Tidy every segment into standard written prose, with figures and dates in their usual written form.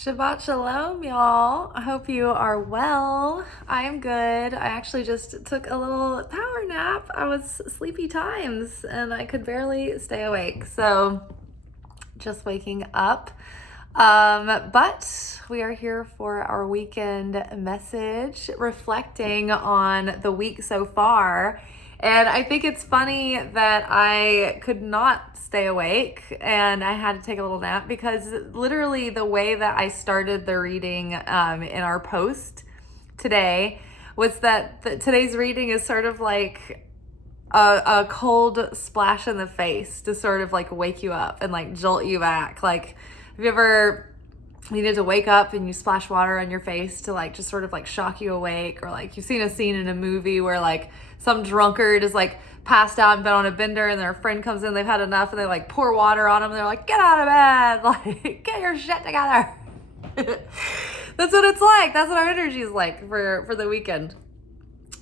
Shabbat shalom, y'all. I hope you are well. I am good. I actually just took a little power nap. I was sleepy times and I could barely stay awake. So just waking up. But we are here for our weekend message, reflecting on the week so far. And I think it's funny that I could not stay awake and I had to take a little nap because literally the way that I started the reading in our post today was that today's reading is sort of like a cold splash in the face to sort of like wake you up and like jolt you back. Like, have you ever needed to wake up and you splash water on your face to like just sort of like shock you awake? Or like you've seen a scene in a movie where like some drunkard is like passed out and been on a bender and their friend comes in, they've had enough, and they like pour water on them and they're like, get out of bed, like get your shit together. That's what it's like. That's what our energy is like for the weekend.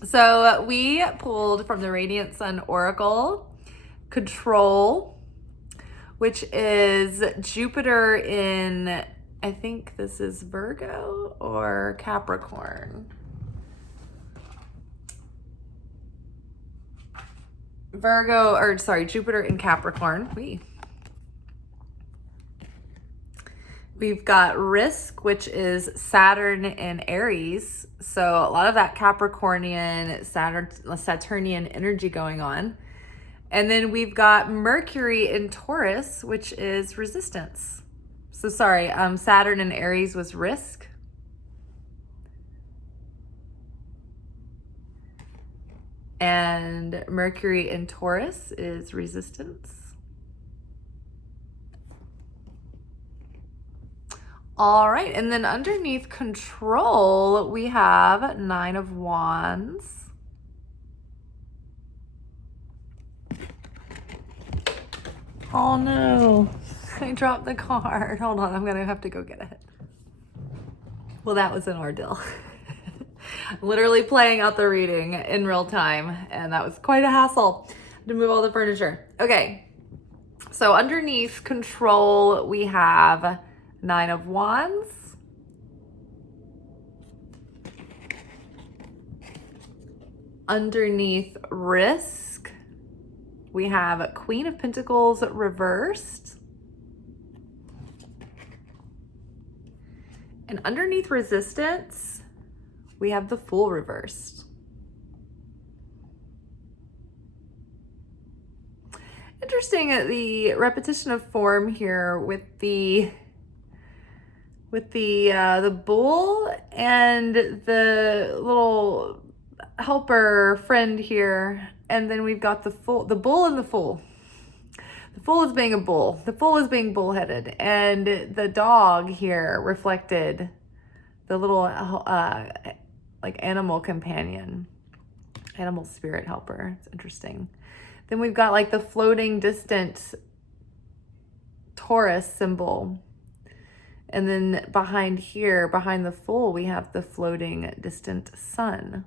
So we pulled from the Radiant Sun Oracle, Control, which is Jupiter in, I think this is Virgo or Capricorn. Jupiter in Capricorn. We've got Risk, which is Saturn in Aries. So a lot of that Capricornian, Saturnian energy going on. And then we've got Mercury in Taurus, which is Resistance. So sorry, Saturn in Aries was Risk. And Mercury in Taurus is Resistance. All right, and then underneath Control, we have Nine of Wands. Oh no, I dropped the card. Hold on, I'm gonna have to go get it. Well, that was an ordeal. Literally playing out the reading in real time, and that was quite a hassle to move all the furniture. Okay, so underneath Control, we have Nine of Wands. Underneath Risk, we have Queen of Pentacles reversed. And underneath Resistance, we have the Fool reversed. Interesting, the repetition of form here with the bull and the little helper friend here, and then we've got the bull and the fool. The fool is being a bull. The fool is being bullheaded, and the dog here reflected the little like animal companion, animal spirit helper. It's interesting. Then we've got like the floating distant Taurus symbol. And then behind here, behind the Fool, we have the floating distant sun.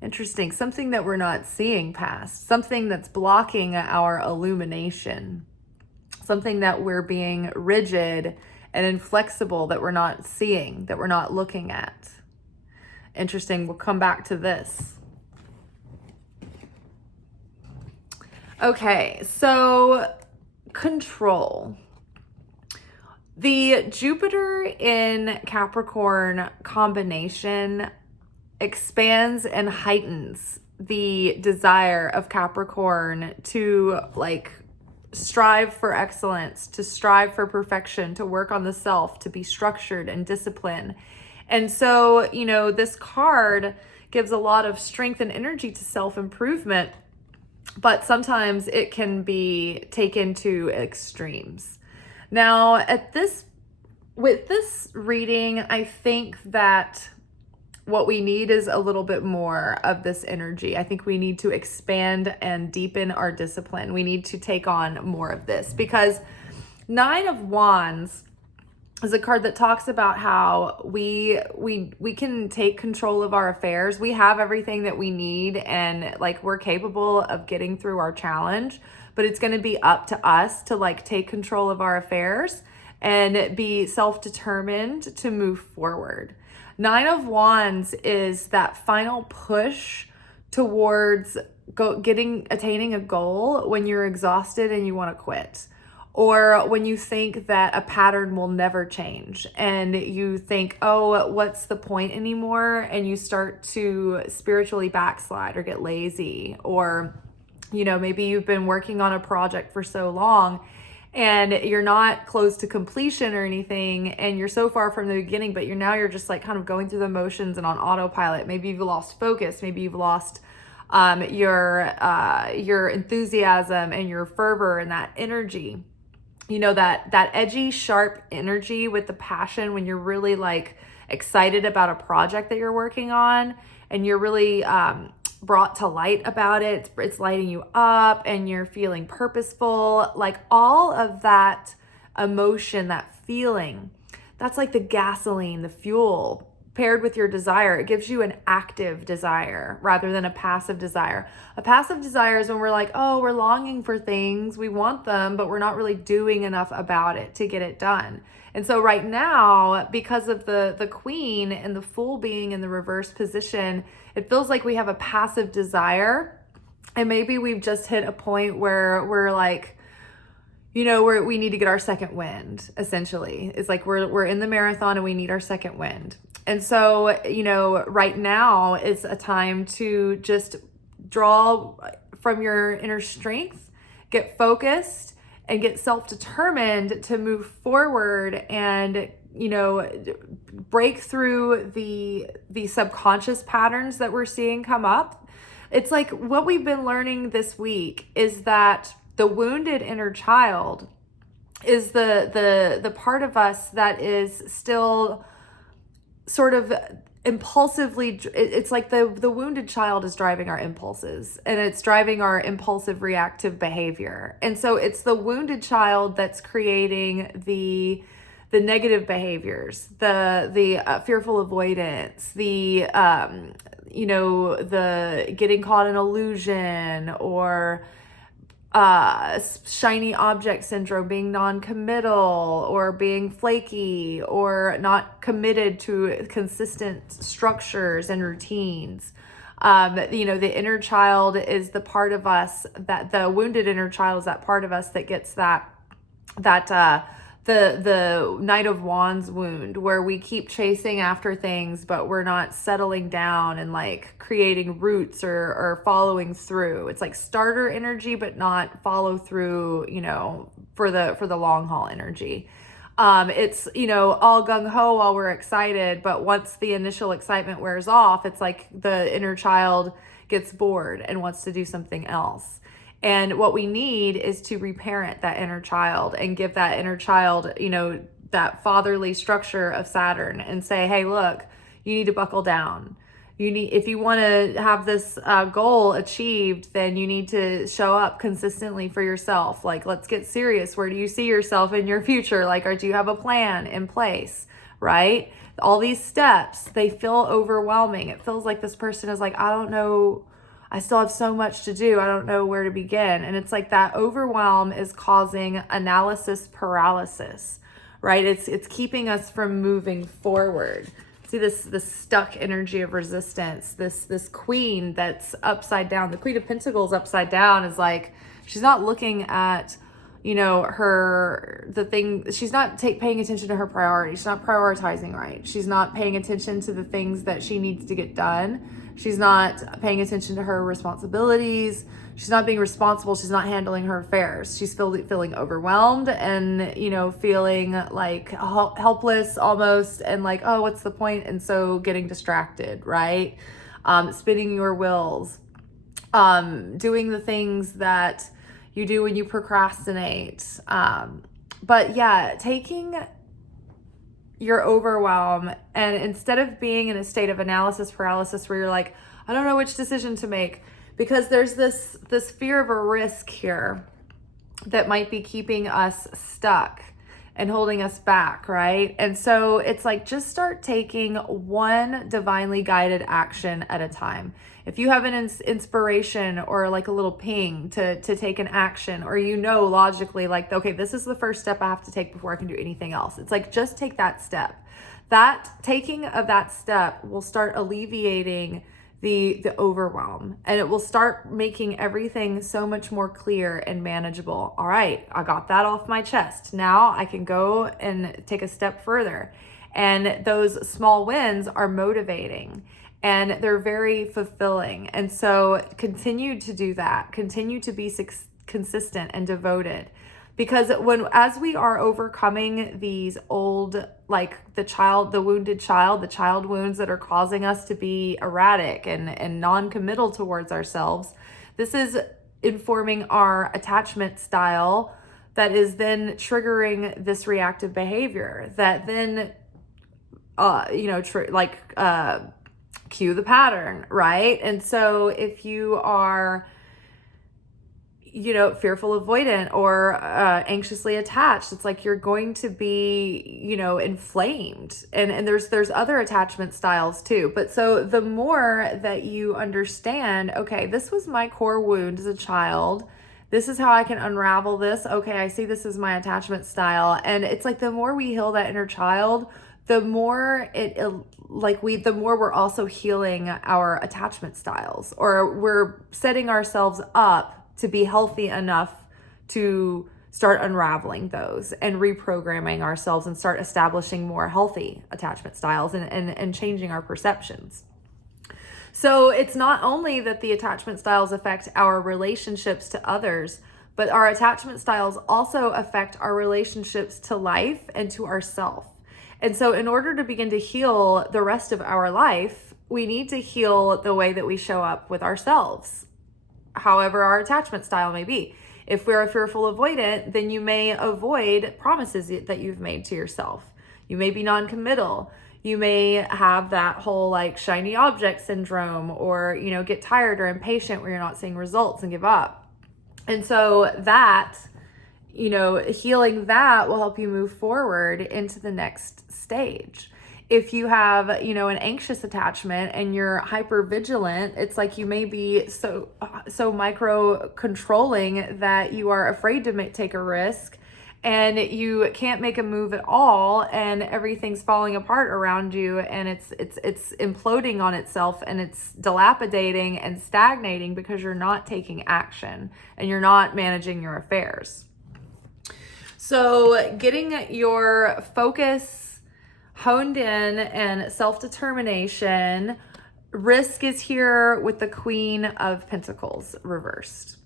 Interesting. Something that we're not seeing past. Something that's blocking our illumination. Something that we're being rigid and inflexible, that we're not seeing, that we're not looking at. Interesting. We'll come back to this. Okay, so Control. The Jupiter in Capricorn combination expands and heightens the desire of Capricorn to like strive for excellence, to strive for perfection, to work on the self, to be structured and disciplined. And so, you know, this card gives a lot of strength and energy to self-improvement, but sometimes it can be taken to extremes. Now, with this reading, I think that what we need is a little bit more of this energy. I think we need to expand and deepen our discipline. We need to take on more of this, because Nine of Wands is a card that talks about how we can take control of our affairs. We have everything that we need, and like we're capable of getting through our challenge, but it's going to be up to us to like take control of our affairs and be self-determined to move forward. Nine of Wands is that final push towards attaining a goal when you're exhausted and you want to quit, or when you think that a pattern will never change and you think, oh, what's the point anymore? And you start to spiritually backslide or get lazy, or maybe you've been working on a project for so long and you're not close to completion or anything, and you're so far from the beginning, but you're just like kind of going through the motions and on autopilot. Maybe you've lost focus. Maybe you've lost your enthusiasm and your fervor and that energy. That edgy, sharp energy with the passion when you're really like excited about a project that you're working on, and you're really brought to light about it. It's lighting you up and you're feeling purposeful. Like all of that emotion, that feeling, that's like the gasoline, the fuel paired with your desire. It gives you an active desire rather than a passive desire. A passive desire is when we're like, oh, we're longing for things, we want them, but we're not really doing enough about it to get it done. And so right now, because of the Queen and the Fool being in the reverse position, it feels like we have a passive desire. And maybe we've just hit a point where we're like, we need to get our second wind, essentially. It's like we're in the marathon and we need our second wind. And so, right now is a time to just draw from your inner strength, get focused, and get self-determined to move forward and, break through the subconscious patterns that we're seeing come up. It's like what we've been learning this week is that the wounded inner child is the part of us that is still sort of impulsively, it's like the wounded child is driving our impulses, and it's driving our impulsive reactive behavior. And so it's the wounded child that's creating the negative behaviors, the fearful avoidance, the getting caught in illusion, or shiny object syndrome, being non-committal or being flaky or not committed to consistent structures and routines. The inner child is the part of us that the wounded inner child is that part of us that gets the Knight of Wands wound, where we keep chasing after things, but we're not settling down and like creating roots or following through. It's like starter energy, but not follow through, for the long haul energy. It's, all gung ho while we're excited, but once the initial excitement wears off, it's like the inner child gets bored and wants to do something else. And what we need is to reparent that inner child and give that inner child, that fatherly structure of Saturn, and say, hey, look, you need to buckle down. If you want to have this goal achieved, then you need to show up consistently for yourself. Like, let's get serious. Where do you see yourself in your future? Like, or do you have a plan in place, right? All these steps, they feel overwhelming. It feels like this person is like, I don't know, I still have so much to do. I don't know where to begin. And it's like that overwhelm is causing analysis paralysis, right? It's keeping us from moving forward. See this stuck energy of resistance, this queen that's upside down. The Queen of Pentacles upside down is like, she's not looking at, she's not paying attention to her priorities. She's not prioritizing right. She's not paying attention to the things that she needs to get done. She's not paying attention to her responsibilities. She's not being responsible. She's not handling her affairs. She's feeling overwhelmed and, feeling like helpless almost, and like, oh, what's the point? And so getting distracted, right? Spinning your wheels, doing the things that you do when you procrastinate. But yeah, taking your overwhelm, and instead of being in a state of analysis paralysis where you're like, I don't know which decision to make, because there's this fear of a risk here that might be keeping us stuck. and holding us back, right? And so it's like, just start taking one divinely guided action at a time. If you have an inspiration or like a little ping to take an action, or logically, like, okay, this is the first step I have to take before I can do anything else. It's like, just take that step. That taking of that step will start alleviating the overwhelm, and it will start making everything so much more clear and manageable. All right, I got that off my chest. Now I can go and take a step further. And those small wins are motivating and they're very fulfilling. And so continue to do that. Continue to be consistent and devoted. Because as we are overcoming these old, like the wounded child, the child wounds that are causing us to be erratic and non-committal towards ourselves, this is informing our attachment style that is then triggering this reactive behavior that then, cue the pattern, right? And so if you are fearful avoidant or anxiously attached, it's like you're going to be, inflamed. And there's other attachment styles too. But so the more that you understand, okay, this was my core wound as a child. This is how I can unravel this. Okay, I see this is my attachment style. And it's like, the more we heal that inner child, the more the more we're also healing our attachment styles, or we're setting ourselves up to be healthy enough to start unraveling those and reprogramming ourselves and start establishing more healthy attachment styles and changing our perceptions. So it's not only that the attachment styles affect our relationships to others, but our attachment styles also affect our relationships to life and to ourself. And so in order to begin to heal the rest of our life, we need to heal the way that we show up with ourselves, however our attachment style may be. If we're a fearful avoidant, then you may avoid promises that you've made to yourself. You may be non-committal. You may have that whole like shiny object syndrome, or, get tired or impatient where you're not seeing results and give up. And so that, healing that will help you move forward into the next stage. If you have, an anxious attachment and you're hyper vigilant, it's like you may be so micro controlling that you are afraid to take a risk, and you can't make a move at all, and everything's falling apart around you, and it's imploding on itself, and it's dilapidating and stagnating because you're not taking action and you're not managing your affairs. So getting your focus honed in and self-determination. Risk is here with the Queen of Pentacles reversed.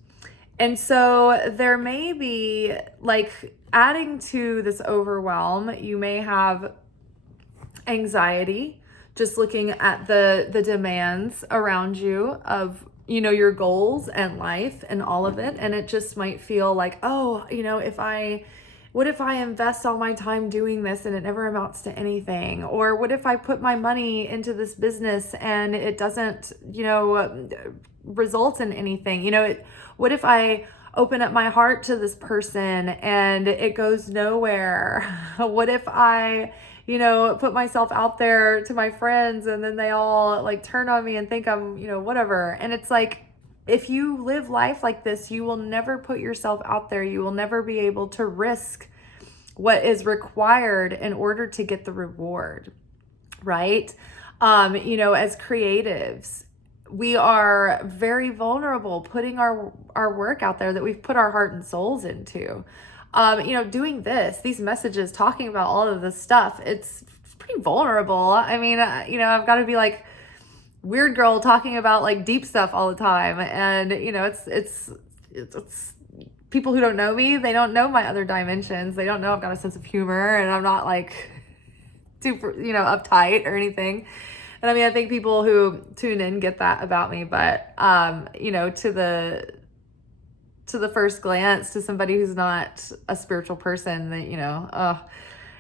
And so there may be, like, adding to this overwhelm, you may have anxiety, just looking at the demands around you of, your goals and life and all of it. And it just might feel like, oh, what if I invest all my time doing this and it never amounts to anything? Or what if I put my money into this business and it doesn't, result in anything? What if I open up my heart to this person and it goes nowhere? What if I, put myself out there to my friends and then they all like turn on me and think I'm, whatever. And it's like, if you live life like this, you will never put yourself out there. You will never be able to risk what is required in order to get the reward, right? As creatives, we are very vulnerable putting our work out there that we've put our heart and souls into. Doing these messages, talking about all of this stuff, it's pretty vulnerable. I mean, I've got to be like weird girl talking about like deep stuff all the time. And, it's people who don't know me, they don't know my other dimensions. They don't know I've got a sense of humor and I'm not like super, uptight or anything. And I mean, I think people who tune in get that about me, but, to the first glance, to somebody who's not a spiritual person, that,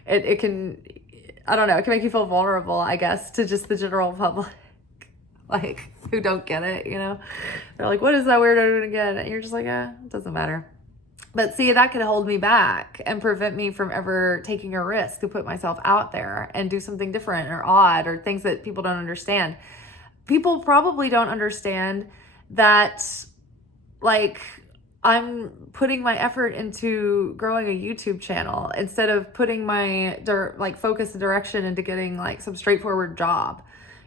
it can, I don't know, it can make you feel vulnerable, I guess, to just the general public, like, who don't get it, They're like, what is that weirdo doing again? And you're just like, it doesn't matter. But see, that could hold me back and prevent me from ever taking a risk to put myself out there and do something different or odd or things that people don't understand. People probably don't understand that, like, I'm putting my effort into growing a YouTube channel instead of putting my focus and direction into getting like some straightforward job,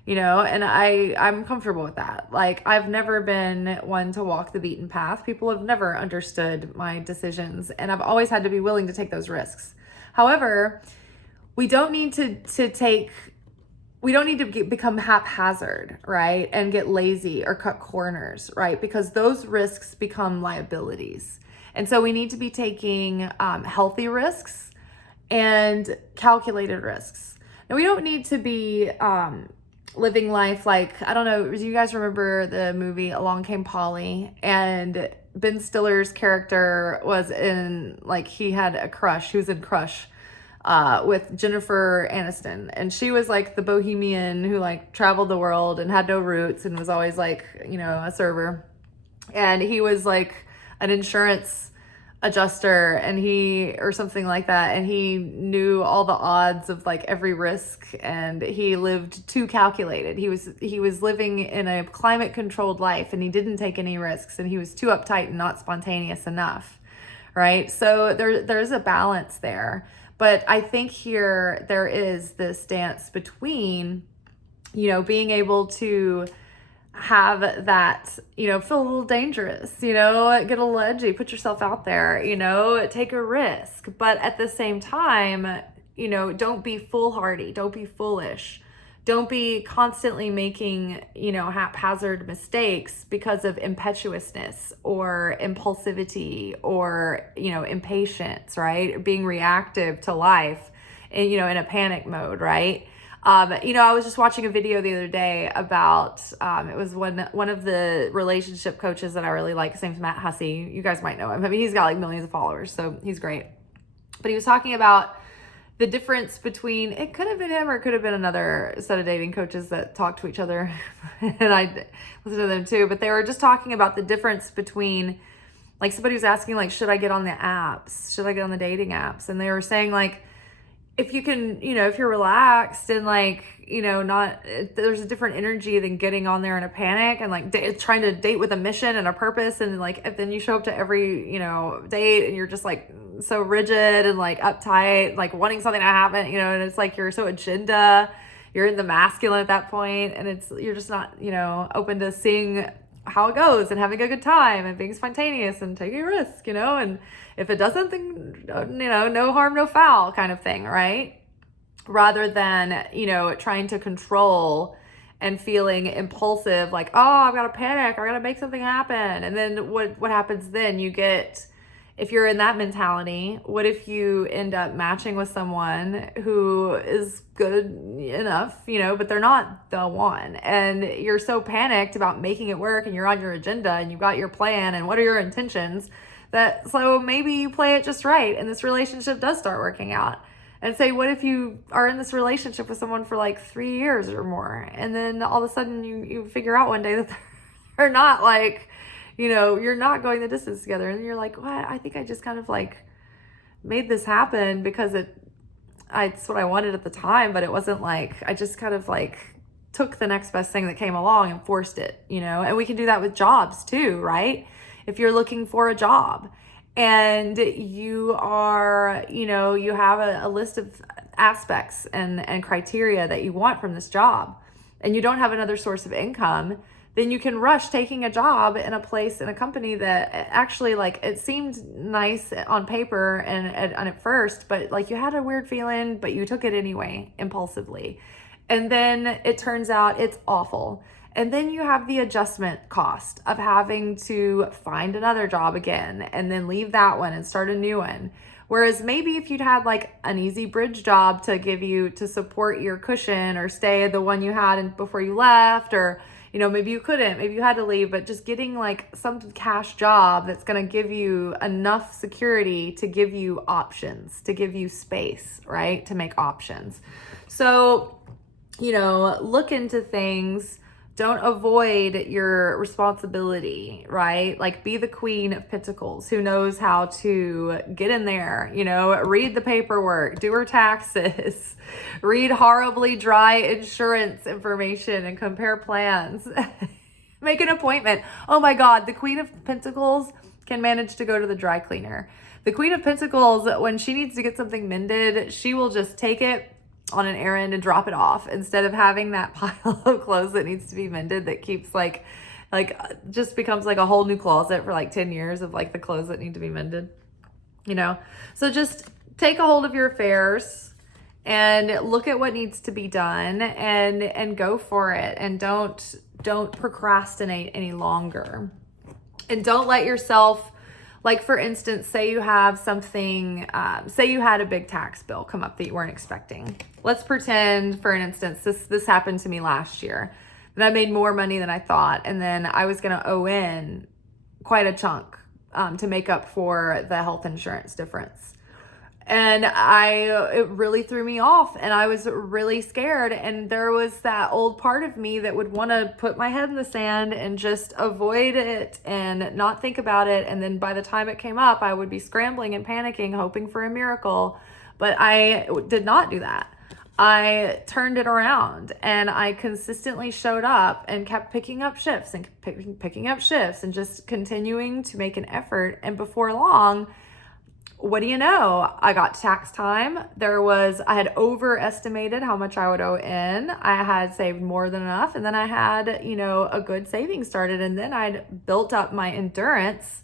and I'm comfortable with that. Like, I've never been one to walk the beaten path. People have never understood my decisions, and I've always had to be willing to take those risks. However, we don't need to become haphazard, right? And get lazy or cut corners, right? Because those risks become liabilities. And so we need to be taking healthy risks and calculated risks. Now, we don't need to be living life like, I don't know, do you guys remember the movie Along Came Polly? And Ben Stiller's character was in, like, he was in Crush with Jennifer Aniston, and she was like the bohemian who like traveled the world and had no roots and was always like, a server. And he was like an insurance adjuster or something like that, and he knew all the odds of like every risk, and he lived too calculated. He was living in a climate controlled life, and he didn't take any risks, and he was too uptight and not spontaneous enough, right? So there's a balance there. But I think here there is this dance between, being able to have that, feel a little dangerous, get a little edgy, put yourself out there, take a risk. But at the same time, don't be foolhardy, don't be foolish. Don't be constantly making, haphazard mistakes because of impetuousness or impulsivity or, impatience, right? Being reactive to life and, in a panic mode, right? I was just watching a video the other day about, it was one of the relationship coaches that I really like. His name's Matt Hussey. You guys might know him. I mean, he's got like millions of followers, so he's great. But he was talking about the difference between, it could have been him or it could have been another set of dating coaches that talk to each other and I listen to them too, but they were just talking about the difference between, like, somebody was asking, like, should I get on the apps? Should I get on the dating apps? And they were saying, like, if you can, if you're relaxed and like, there's a different energy than getting on there in a panic and like trying to date with a mission and a purpose. And like, if then you show up to every, date and you're just like so rigid and like uptight, like wanting something to happen, and it's like, you're so agenda, you're in the masculine at that point, and you're just not, open to seeing how it goes and having a good time and being spontaneous and taking a risk, and if it doesn't, then, no harm, no foul kind of thing, right? Rather than, trying to control and feeling impulsive, like, oh, I've got to panic, I got to make something happen. And then what happens then? If you're in that mentality, what if you end up matching with someone who is good enough, but they're not the one, and you're so panicked about making it work and you're on your agenda and you've got your plan and what are your intentions, so maybe you play it just right and this relationship does start working out. And say, what if you are in this relationship with someone for like 3 years or more, and then all of a sudden you figure out one day that they're not like, you're not going the distance together, and you're like, what? I think I just kind of like made this happen because it's what I wanted at the time, but it wasn't like, I just kind of like took the next best thing that came along and forced it, and we can do that with jobs too, right? If you're looking for a job and you are, you have a list of aspects and criteria that you want from this job, and you don't have another source of income, then you can rush taking a job in a place, in a company that actually, like, it seemed nice on paper and at first, but like you had a weird feeling, but you took it anyway, impulsively. And then it turns out it's awful. And then you have the adjustment cost of having to find another job again and then leave that one and start a new one. Whereas maybe if you'd had like an easy bridge job to support your cushion or stay the one you had before you left, or, maybe you couldn't, maybe you had to leave, but just getting like some cash job that's going to give you enough security to give you options, to give you space, right? To make options. So, look into things Don't avoid your responsibility, right? Like, be the Queen of Pentacles who knows how to get in there, read the paperwork, do her taxes, read horribly dry insurance information and compare plans. Make an appointment. Oh my God, the Queen of Pentacles can manage to go to the dry cleaner. The Queen of Pentacles, when she needs to get something mended, she will just take it on an errand and drop it off instead of having that pile of clothes that needs to be mended that keeps like just becomes like a whole new closet for like 10 years of like the clothes that need to be mended, So just take a hold of your affairs and look at what needs to be done and go for it, and don't procrastinate any longer. And don't let yourself, like, for instance, say you have something, say you had a big tax bill come up that you weren't expecting. Let's pretend, for an instance, this happened to me last year, that I made more money than I thought, and then I was going to owe in quite a chunk to make up for the health insurance difference. And it really threw me off, and I was really scared. And there was that old part of me that would want to put my head in the sand and just avoid it and not think about it. And then by the time it came up, I would be scrambling and panicking, hoping for a miracle. But I did not do that. I turned it around, and I consistently showed up and kept picking up shifts and picking up shifts and just continuing to make an effort. And before long, what do you know? I got tax time. I had overestimated how much I would owe in. I had saved more than enough. And then I had, a good savings started. And then I'd built up my endurance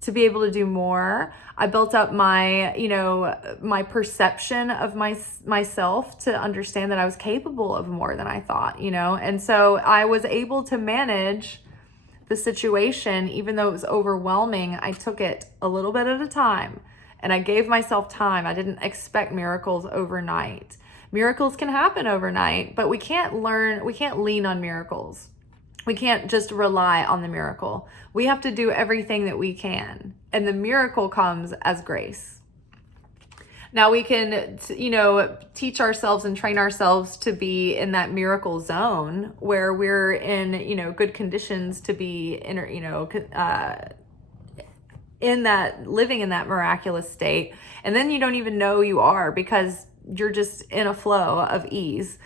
to be able to do more. I built up my, my perception of myself to understand that I was capable of more than I thought, And so I was able to manage the situation, even though it was overwhelming. I took it a little bit at a time. And I gave myself time. I didn't expect miracles overnight. Miracles can happen overnight, but we can't lean on miracles. We can't just rely on the miracle. We have to do everything that we can. And the miracle comes as grace. Now we can, teach ourselves and train ourselves to be in that miracle zone where we're in, good conditions to be living in that miraculous state. And then you don't even know you are, because you're just in a flow of ease.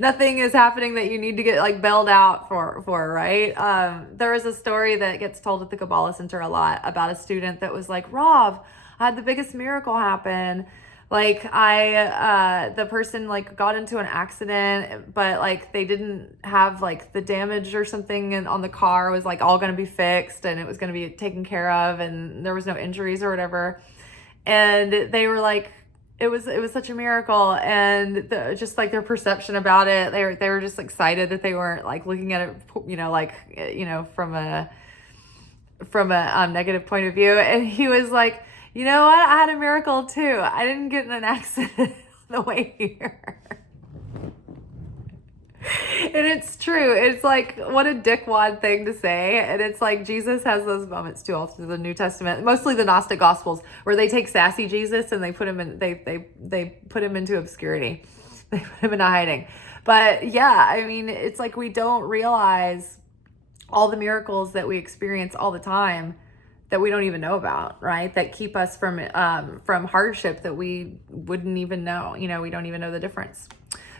Nothing is happening that you need to get like bailed out for, right? There is a story that gets told at the Kabbalah Center a lot about a student that was like, Rob, I had the biggest miracle happen. Like the person like got into an accident, but like they didn't have like the damage or something on the car was like all going to be fixed and it was going to be taken care of, and there was no injuries or whatever. And they were like, it was such a miracle. And just like their perception about it, they were just excited that they weren't like looking at it, from a negative point of view. And he was like, you know what? I had a miracle too. I didn't get in an accident on the way here. And it's true. It's like, what a dickwad thing to say. And it's like, Jesus has those moments too, all through the New Testament, mostly the Gnostic Gospels, where they take sassy Jesus and they put him in, they put him into obscurity. They put him into hiding. But yeah, I mean, it's like, we don't realize all the miracles that we experience all the time that we don't even know about, right? That keep us from hardship that we wouldn't even know. We don't even know the difference.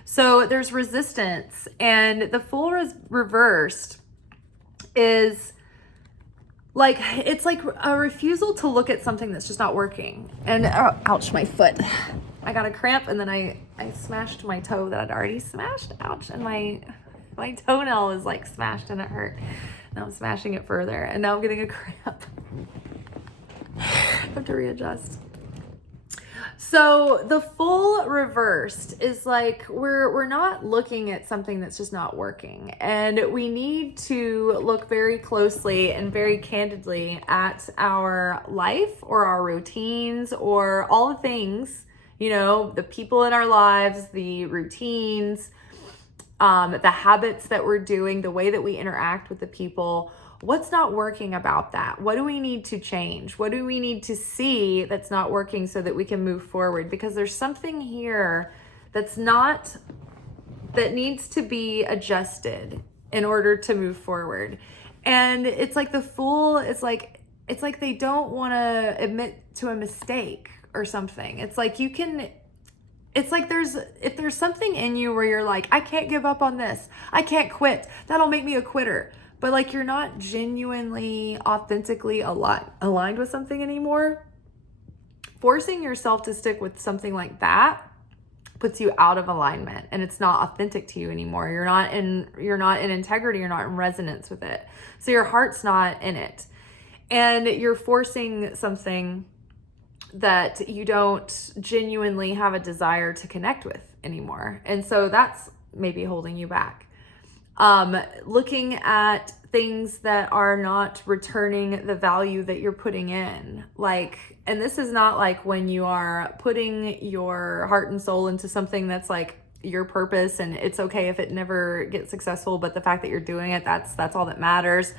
So there's resistance, and the Fool reversed is like, it's like a refusal to look at something that's just not working. And ouch, my foot. I got a cramp, and then I smashed my toe that I'd already smashed. Ouch, and my toenail was like smashed and it hurt. Now I'm smashing it further, and now I'm getting a cramp. I have to readjust. So the Fool reversed is like, we're not looking at something that's just not working, and we need to look very closely and very candidly at our life or our routines or all the things, the people in our lives, the routines, the habits that we're doing, the way that we interact with the people. What's not working about that? What do we need to change? What do we need to see that's not working so that we can move forward? Because there's something here that needs to be adjusted. in order to move forward. And it's like the fool, it's like they don't want to admit to a mistake or something. It's like if there's something in you where you're like, I can't give up on this, I can't quit, that'll make me a quitter, but like you're not genuinely, authentically aligned with something anymore, forcing yourself to stick with something like that puts you out of alignment, and it's not authentic to you anymore. You're not in integrity, you're not in resonance with it. So your heart's not in it. And you're forcing something that you don't genuinely have a desire to connect with anymore. And so that's maybe holding you back. Looking at things that are not returning the value that you're putting in. And this is not like when you are putting your heart and soul into something that's like your purpose, and it's okay if it never gets successful, but the fact that you're doing it, that's all that matters.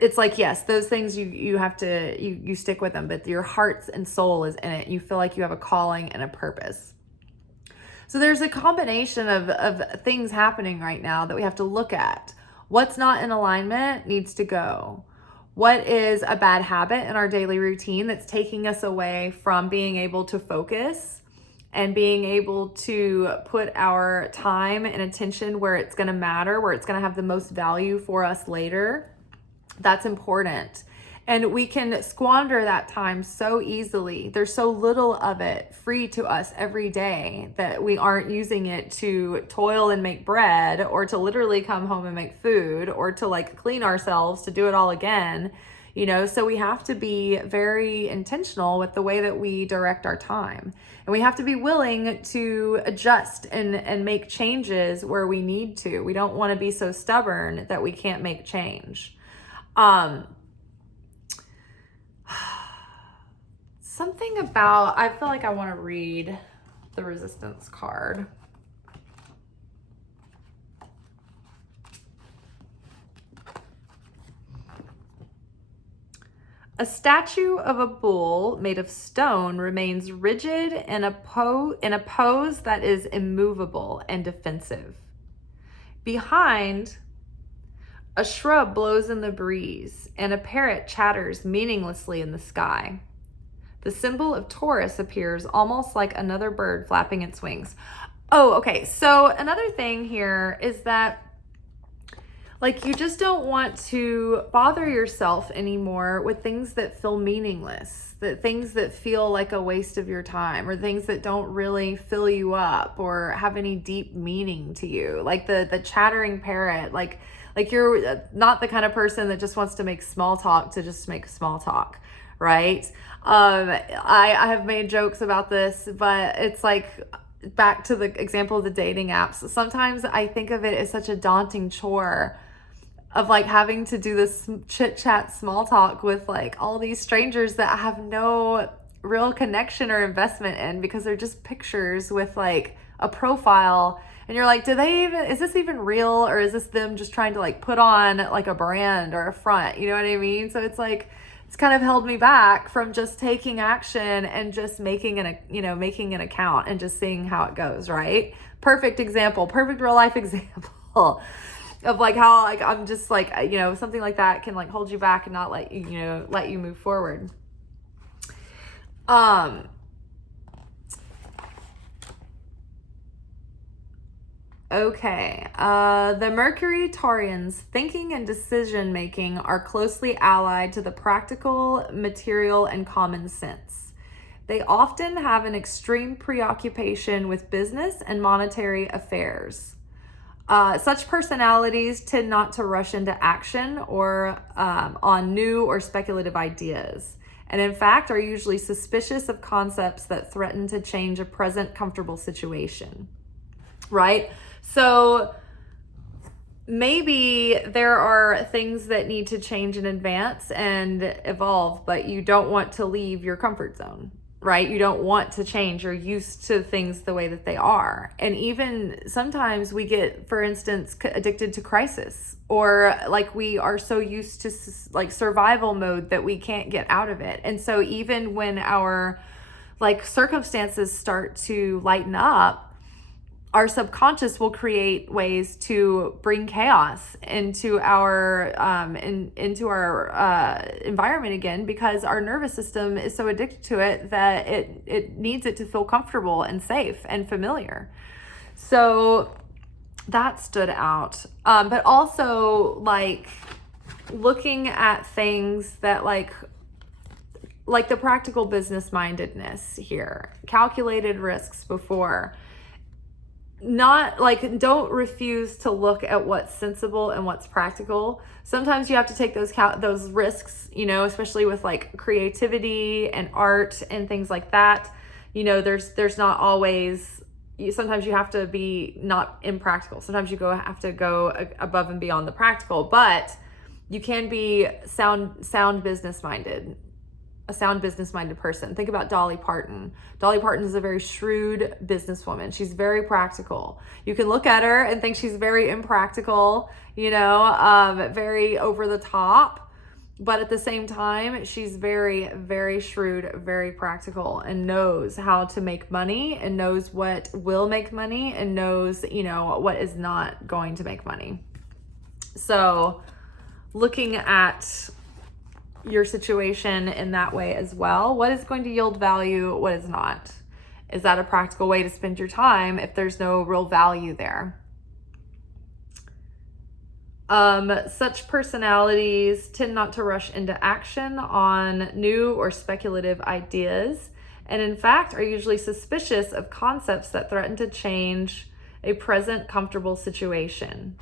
It's like, yes, those things you have to, you stick with them, but your heart and soul is in it. You feel like you have a calling and a purpose. So there's a combination of things happening right now that we have to look at. What's not in alignment needs to go. What is a bad habit in our daily routine that's taking us away from being able to focus and being able to put our time and attention where it's going to matter, where it's going to have the most value for us later? That's important. And we can squander that time so easily. There's so little of it free to us every day that we aren't using it to toil and make bread, or to literally come home and make food, or to like clean ourselves, to do it all again. So we have to be very intentional with the way that we direct our time. And we have to be willing to adjust and make changes where we need to. We don't want to be so stubborn that we can't make change. Something about, I feel like I want to read the resistance card. A statue of a bull made of stone remains rigid in a pose that is immovable and defensive. Behind, a shrub blows in the breeze, and a parrot chatters meaninglessly in the sky. The symbol of Taurus appears almost like another bird flapping its wings. Oh, okay. So another thing here is that you just don't want to bother yourself anymore with things that feel meaningless, that things that feel like a waste of your time, or things that don't really fill you up or have any deep meaning to you. Like the chattering parrot, like you're not the kind of person that just wants to make small talk to just make small talk, right? I have made jokes about this, but it's like, back to the example of the dating apps. Sometimes I think of it as such a daunting chore of having to do this chit chat small talk with all these strangers that I have no real connection or investment in, because they're just pictures with a profile, and you're like, is this even real, or is this them just trying to put on a brand or a front, you know what I mean? So it's it's kind of held me back from just taking action and just making an account and just seeing how it goes, right? Perfect real life example of how I'm just something like that can hold you back and not let you move forward. Okay, the Mercury Taurians' thinking and decision making are closely allied to the practical, material, and common sense. They often have an extreme preoccupation with business and monetary affairs. Such personalities tend not to rush into action or on new or speculative ideas, and in fact are usually suspicious of concepts that threaten to change a present comfortable situation, right? So maybe there are things that need to change and advance and evolve, but you don't want to leave your comfort zone, right? You don't want to change. You're used to things the way that they are. And even sometimes we get, for instance, addicted to crisis, or we are so used to survival mode that we can't get out of it. And so even when our circumstances start to lighten up, our subconscious will create ways to bring chaos into our environment again, because our nervous system is so addicted to it that it needs it to feel comfortable and safe and familiar. So that stood out. But also, like, looking at things that like the practical business mindedness here, calculated risks before. Not like, don't refuse to look at what's sensible and what's practical. Sometimes you have to take those risks, especially with like creativity and art and things like that. There's not always, sometimes you have to be not impractical. Sometimes you have to go above and beyond the practical, but you can be sound business minded. A sound business-minded person. Think about Dolly Parton. Dolly Parton is a very shrewd businesswoman. She's very practical. You can look at her and think she's very impractical, very over the top, but at the same time, she's very, very shrewd, very practical, and knows how to make money, and knows what will make money, and knows, what is not going to make money. So looking at your situation in that way as well. What is going to yield value? What is not? Is that a practical way to spend your time if there's no real value there? Such personalities tend not to rush into action on new or speculative ideas, and in fact are usually suspicious of concepts that threaten to change a present comfortable situation.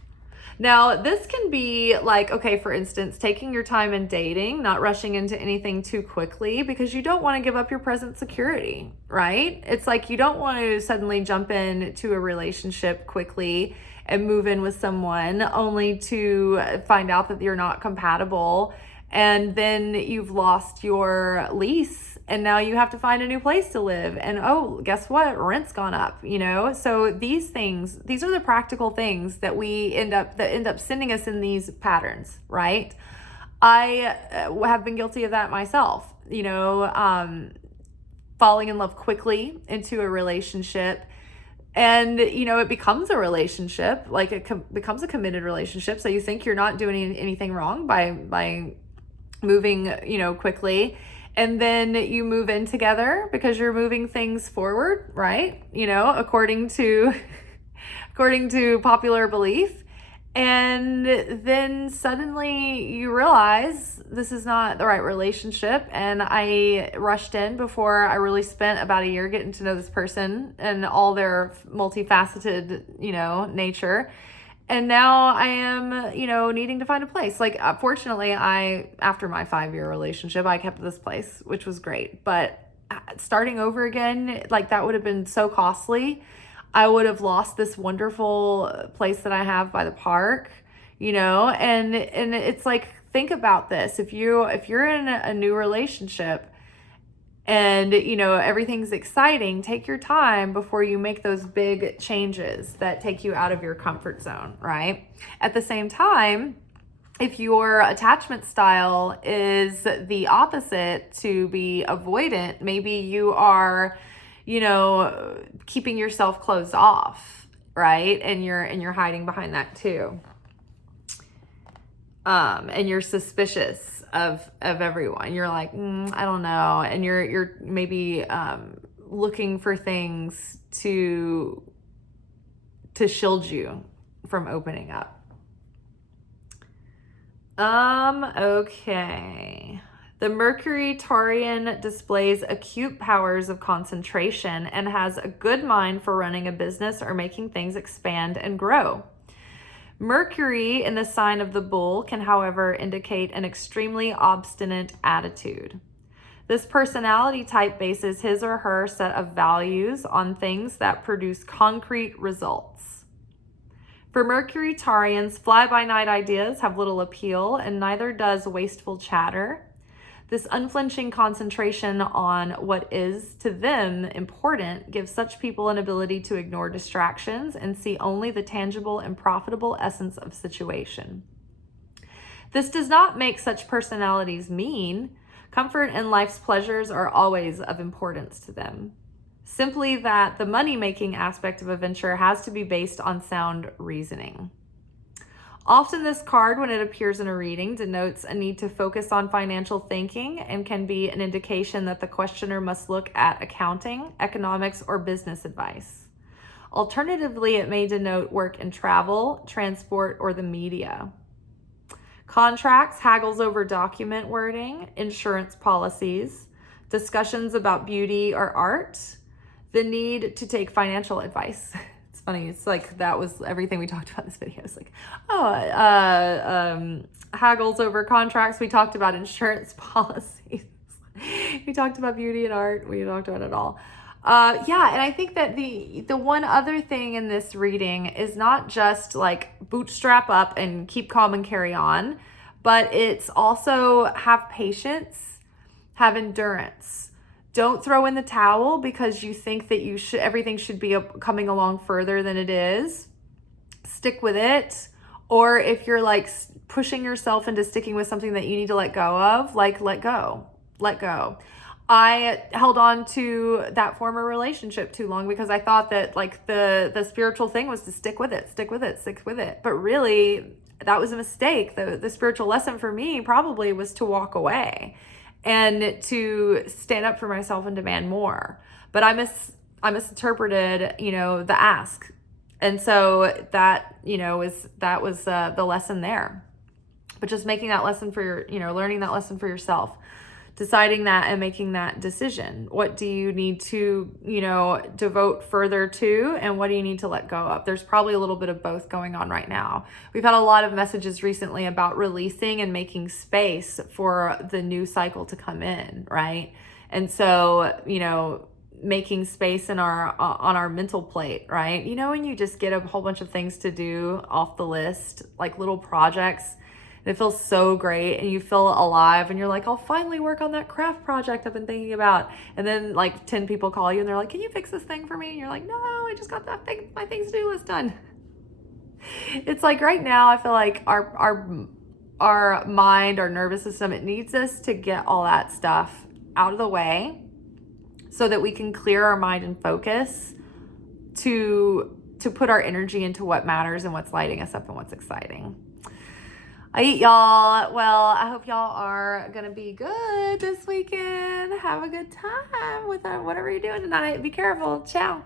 Now, this can be like, okay, for instance, taking your time in dating, not rushing into anything too quickly, because you don't want to give up your present security, right? It's like you don't want to suddenly jump into a relationship quickly and move in with someone only to find out that you're not compatible, and then you've lost your lease and now you have to find a new place to live, and oh, guess what, rent's gone up, so these are the practical things that end up sending us in these patterns, right? I have been guilty of that myself, falling in love quickly into a relationship. And, it becomes a relationship, like it becomes a committed relationship. So you think you're not doing anything wrong by moving, quickly. And then you move in together because you're moving things forward, right? According to popular belief. And then suddenly you realize this is not the right relationship. And I rushed in before I really spent about a year getting to know this person and all their multifaceted, nature. And now I am, needing to find a place. Like, fortunately, after my 5-year relationship, I kept this place, which was great. But starting over again, like, that would have been so costly. I would have lost this wonderful place that I have by the park, and it's like, think about this. If you're in a new relationship and, everything's exciting, take your time before you make those big changes that take you out of your comfort zone, right? At the same time, if your attachment style is the opposite, to be avoidant, maybe you are, keeping yourself closed off, right? And you're hiding behind that too. And you're suspicious of everyone. You're like, I don't know. And you're maybe looking for things to shield you from opening up. Okay. The Mercury Taurian displays acute powers of concentration and has a good mind for running a business or making things expand and grow. Mercury in the sign of the bull can, however, indicate an extremely obstinate attitude. This personality type bases his or her set of values on things that produce concrete results. For Mercury Taurians, fly-by-night ideas have little appeal, and neither does wasteful chatter. This unflinching concentration on what is, to them, important gives such people an ability to ignore distractions and see only the tangible and profitable essence of situation. This does not make such personalities mean. Comfort and life's pleasures are always of importance to them. Simply that the money-making aspect of a venture has to be based on sound reasoning. Often this card, when it appears in a reading, denotes a need to focus on financial thinking and can be an indication that the questioner must look at accounting, economics, or business advice. Alternatively, it may denote work in travel, transport, or the media. Contracts, haggles over document wording, insurance policies, discussions about beauty or art, the need to take financial advice. It's funny. It's like that was everything we talked about in this video. It's like, haggles over contracts. We talked about insurance policies. We talked about beauty and art. We talked about it all. Yeah, and I think that the one other thing in this reading is not just like bootstrap up and keep calm and carry on, but it's also have patience, have endurance. Don't throw in the towel because you think that everything should be coming along further than it is. Stick with it. Or if you're like pushing yourself into sticking with something that you need to let go of, like let go. I held on to that former relationship too long because I thought that like the spiritual thing was to stick with it. But really, that was a mistake. The spiritual lesson for me probably was to walk away and to stand up for myself and demand more. But I misinterpreted, the ask. And so that, was the lesson there. But just making that lesson for learning that lesson for yourself, deciding that and making that decision. What do you need to, devote further to, and what do you need to let go of? There's probably a little bit of both going on right now. We've had a lot of messages recently about releasing and making space for the new cycle to come in, right? And so, making space in on our mental plate, right? When you just get a whole bunch of things to do off the list, like little projects, and it feels so great and you feel alive and you're like, I'll finally work on that craft project I've been thinking about. And then like 10 people call you and they're like, can you fix this thing for me? And you're like, no, I just got my things to do list done. It's like right now, I feel like our mind, our nervous system, it needs us to get all that stuff out of the way so that we can clear our mind and focus to put our energy into what matters and what's lighting us up and what's exciting. All right, y'all. Well, I hope y'all are going to be good this weekend. Have a good time with whatever you're doing tonight. Be careful. Ciao.